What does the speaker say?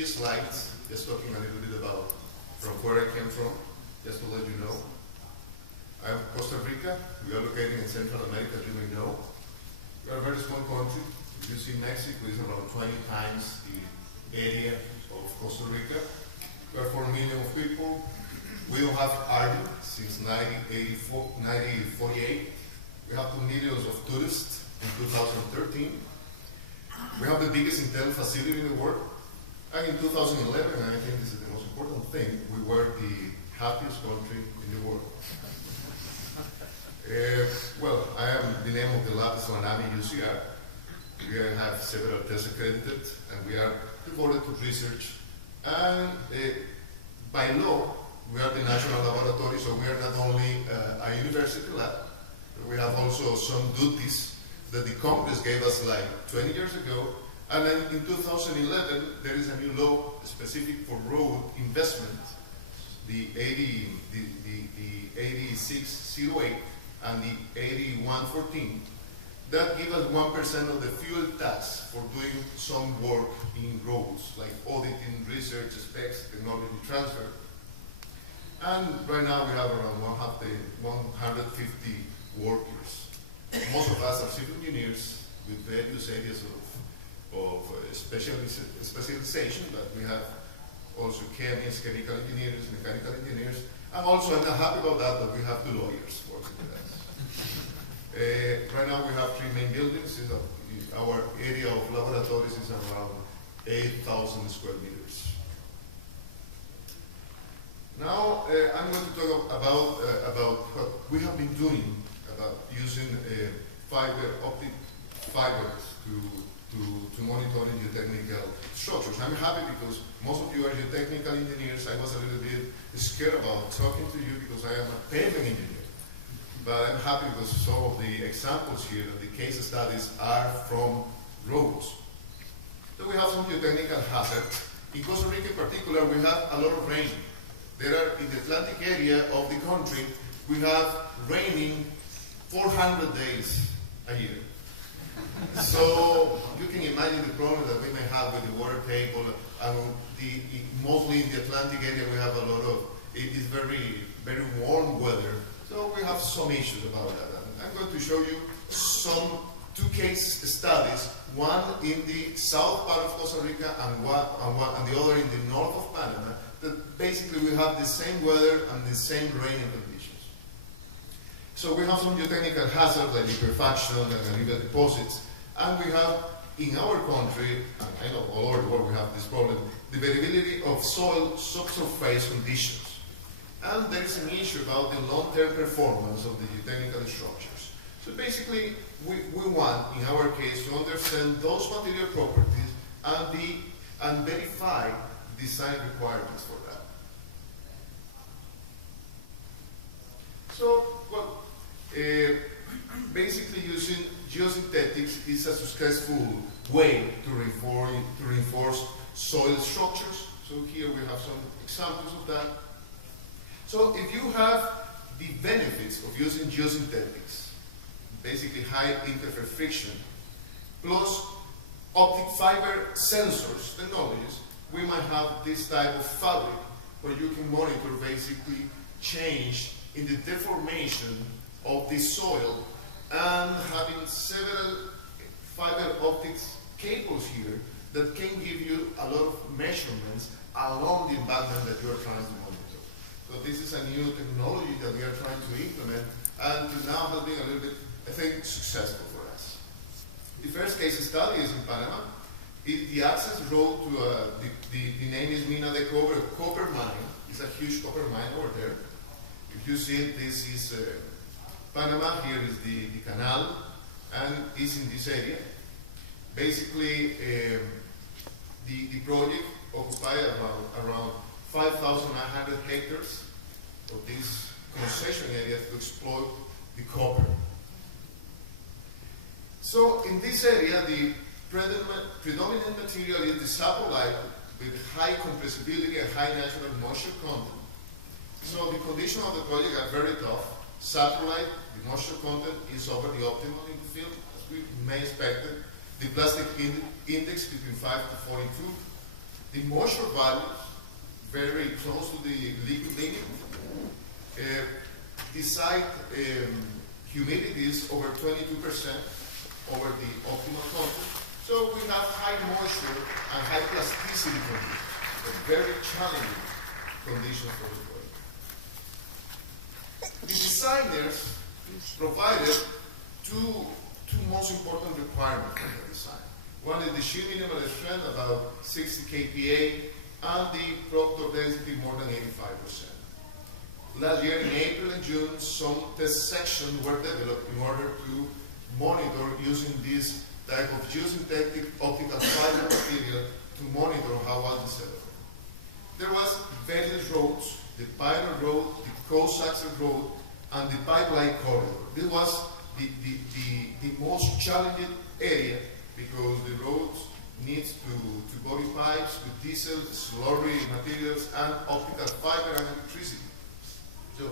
few slides, just talking a little bit about from where I came from, just to let you know. I'm Costa Rica. We are located in Central America, as you may know. We are a very small country. If you see Mexico is around 20 times the area of Costa Rica. We are 4 million of people. We don't have army since 1948. We have 2 million of tourists in 2013. We have the biggest intel facility in the world. And in 2011, and I think this is the most important thing, we were the happiest country in the world. Well, I am the name of the lab is Tsunami UCR. We have several tests accredited, and we are devoted to research. And by law, we are the national laboratory, so we are not only a university lab, but we have also some duties that the Congress gave us like 20 years ago. And then in 2011, there is a new law specific for road investment, the 8608 and the 8114, that give us 1% of the fuel tax for doing some work in roads, like auditing, research, specs, technology transfer. And right now we have around 150 workers. Most of us are civil engineers with various areas of specialization, but we have also chemists, chemical engineers, mechanical engineers, and also I'm not happy about that, but we have 2 lawyers working with us. Right now we have 3 main buildings. Our area of laboratories is around 8,000 square meters. Now I'm going to talk about what we have been doing about using optic fibers to monitor geotechnical structures. I'm happy because most of you are geotechnical engineers. I was a little bit scared about talking to you because I am a pavement engineer. But I'm happy because some of the examples here, the case studies, are from roads. So we have some geotechnical hazards. In Costa Rica in particular, we have a lot of rain. There are, in the Atlantic area of the country, we have raining 400 days a year. So you can imagine the problem that we may have with the water table. And mostly in the Atlantic area, we have a lot of, it is very, very warm weather. So we have some issues about that. And I'm going to show you 2 case studies, one in the south part of Costa Rica and the other in the north of Panama, that basically we have the same weather and the same raining conditions. So we have some geotechnical hazards like liquefaction and alluvial deposits, and we have in our country, and I know all over the world we have this problem, the variability of soil subsurface conditions. And there is an issue about the long-term performance of the geotechnical structures. So basically, we want, in our case, to understand those material properties and verify design requirements for that. So, well, basically using geosynthetics is a successful way to reinforce soil structures. So here we have some examples of that. So if you have the benefits of using geosynthetics, basically high interface friction, plus optic fiber sensors technologies, we might have this type of fabric where you can monitor basically change in the deformation of the soil, and having several fiber optics cables here that can give you a lot of measurements along the embankment that you are trying to monitor. So this is a new technology that we are trying to implement, and to now has been a little bit, I think, successful for us. The first case study is in Panama. The access road to the name is Mina de Cobre, a copper mine. It's a huge copper mine over there. If you see it, this is Panama. Here is the canal, and it's in this area. Basically, the project occupies around 5,900 hectares of this concession area to exploit the copper. So in this area, the predominant material is the saprolite with high compressibility and high natural moisture content. So the conditions of the project are very tough. Saprolite, the moisture content is over the optimal in the field, as we may expect it. The plastic index between 5 to 42. The moisture values, very close to the liquid limit. The site humidity is over 22% over the optimal content. So we have high moisture and high plasticity conditions, very challenging conditions for the project. The designers provided two most important requirements for the design. One is the shear minimal strength, about 60 kPa, and the proctor density more than 85%. Last year in April and June, some test sections were developed in order to monitor using this type of geosynthetic optical fiber material to monitor how was the settlement. There was various roads, the Pioneer Road, the Coast Access Road, and the pipeline corridor. This was the most challenging area because the roads needs to body pipes with diesel, slurry materials, and optical fiber and electricity. So